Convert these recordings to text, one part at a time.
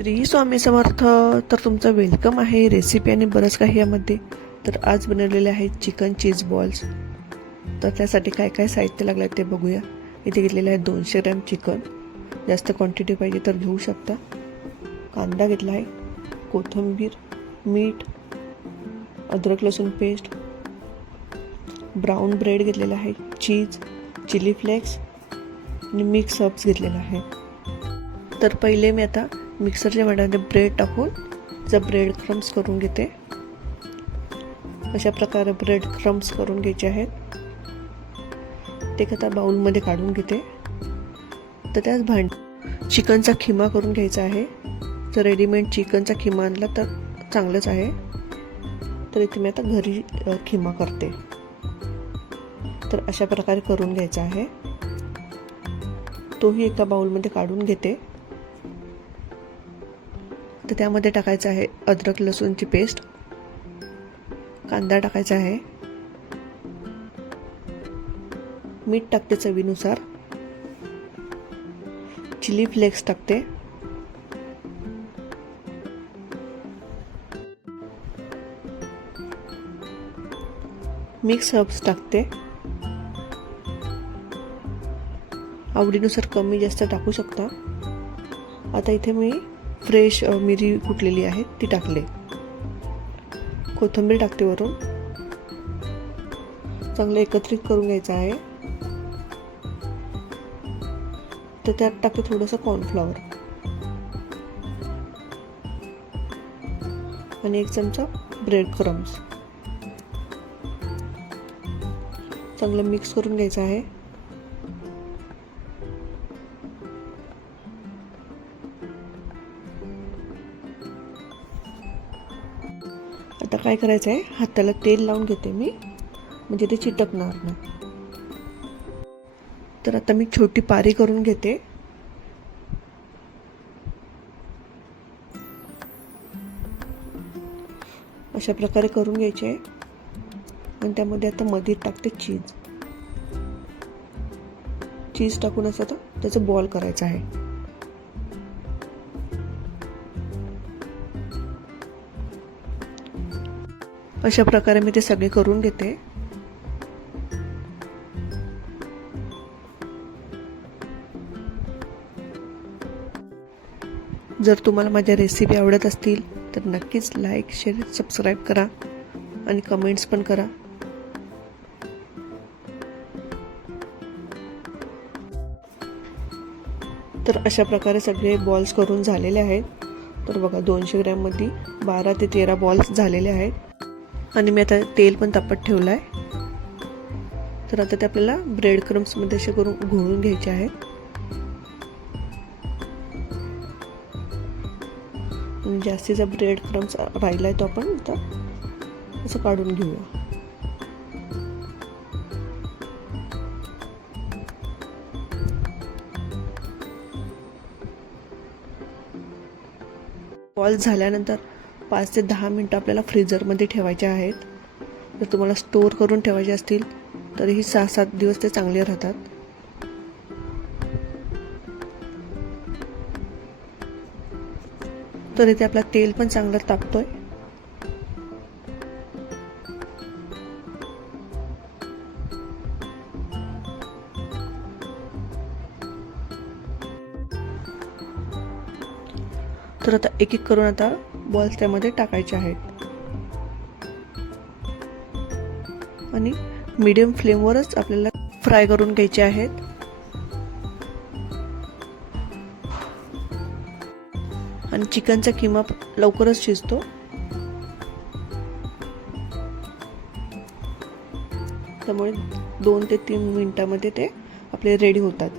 श्री स्वामी समर्थ. तर तुमचं वेलकम आहे रेसिपी आणि बरंच काही यामध्ये. तर आज बनवलेले आहेत चिकन चीज बॉल्स. तर त्यासाठी काय काय साहित्य लागलं ते बघूया. इथे घेतलेलं आहे 200 ग्रॅम चिकन. जास्त क्वांटिटी पाहिजे तर घेऊ शकता. कांदा घेतला आहे, कोथिंबीर, मीठ, अद्रक लसूण पेस्ट, ब्राऊन ब्रेड घेतलेला आहे, चीज, चिली फ्लेक्स आणि मिक्स हर्ब्स घेतलेला आहे. तर पहिले मी आता मिक्सरच्या भांड्यामध्ये ब्रेड टाकून ब्रेड क्रम्स करून घेते. अशा प्रकारे ब्रेड क्रम्स करून घ्यायचे आहेत. ते आता बाउलमध्ये काढून घेते. तर त्याच चिकनचा खिमा करून घ्यायचा आहे. जर रेडीमेड चिकनचा खिमा आणला तर चांगलंच आहे. तर इथे मी आता घरी खिमा करते. तर अशा प्रकारे करून घ्यायचा आहे. तोही एका बाउलमध्ये काढून घेते. तर त्यामध्ये टाकायचं आहे अद्रक लसूणची पेस्ट, कांदा टाकायचा आहे, मीठ टाकते चवीनुसार, चिली फ्लेक्स टाकते, मिक्स हर्ब्स टाकते. आवडीनुसार कमी जास्त टाकू शकता. आता इथे मी फ्रेश मिरी कुटलेली आहे ती टाकले. कोथिंबीर टाकते वरून. चांगलं एकत्रित करून घ्यायचं आहे. तर त्यात टाकते थोडंसं कॉर्नफ्लॉवर आणि 1 चमचा ब्रेड क्रम्स. चांगलं मिक्स करून घ्यायचं आहे. आता काय करायचं आहे, हाताला तेल लावून घेते मी, म्हणजे ते चिटकणार नाही. तर आता मी छोटी पारी करून घेते. अशा प्रकारे करून घ्यायचे आहे. आणि त्यामध्ये आता मध्ये टाकते चीज. चीज टाकूनच आता त्याचं बॉल करायचं आहे. अशा प्रकारे मी ते सगळे करून घेते. जर तुम्हाला माझ्या रेसिपी आवडत असतील तर नक्कीच लाईक, शेअर, सबस्क्राईब करा आणि कमेंट्स पण करा. तर अशा प्रकारे सगळे बॉल्स करून झालेले आहेत. तर बघा 200 ग्रॅममध्ये 12 ते 13 बॉल्स झालेले आहेत. आणि मी आता तेल पण तापत ठेवलं आहे. तर आता ते आपल्याला ब्रेड क्रम्समध्ये असे करून घोळून घ्यायचे आहेत. आणि जास्तीचा ब्रेड क्रम्स राहिला आहे तो आपण आता असं काढून घेऊया. बॉल्स झाल्यानंतर 5 ते 10 मिनटं आपल्याला फ्रीझरमध्ये ठेवायचे आहेत. जर तुम्हाला स्टोअर करून ठेवायचे असतील तरीही 6-7 दिवस ते चांगले राहतात. तर इथे आपला तेल पण चांगलं तापतोय. तर आता एक एक करून आता बॉल्स त्यामध्ये टाकायचे आहेत. आणि मीडियम फ्लेमवरच आपल्याला फ्राय करून घ्यायचे आहेत. आणि चिकनचा किमा लवकरच शिजतो. त्यामुळे 2 ते 3 मिनिटांमध्ये ते आपले रेडी होतात.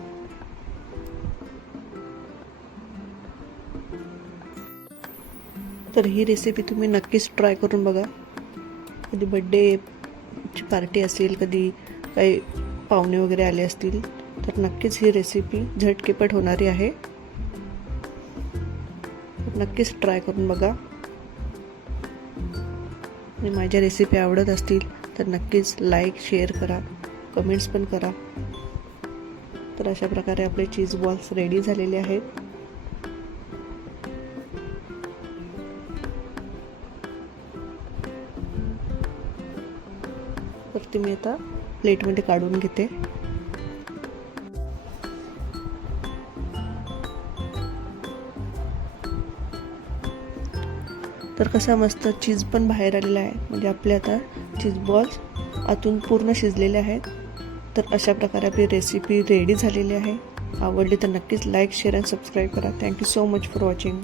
तर ही रेसिपी तुम्ही नक्कीच ट्राय करून बघा. कधी बर्थडेची पार्टी असेल, कधी काही पाहुणे वगैरे आले असतील तर नक्कीच ही रेसिपी झटकेपट होणारी आहे. नक्कीच ट्राय करून बघा. आणि माझ्या रेसिपी आवडत असतील तर नक्कीच लाईक, शेअर करा, कमेंट्स पण करा. तर अशा प्रकारे आपले चीज बॉल्स रेडी झालेले आहेत. ते मी आता प्लेटमध्ये काढून घेते. तर कसा मस्त चीज पण बाहेर आलेला आहे, म्हणजे आपले आता चीज बॉल्स आतून पूर्ण शिजलेले आहेत. तर अशा प्रकारे आपली रेसिपी रेडी झालेली आहे. आवडली तर नक्कीच लाईक, शेअर आणि सबस्क्राईब करा. Thank you so much for watching.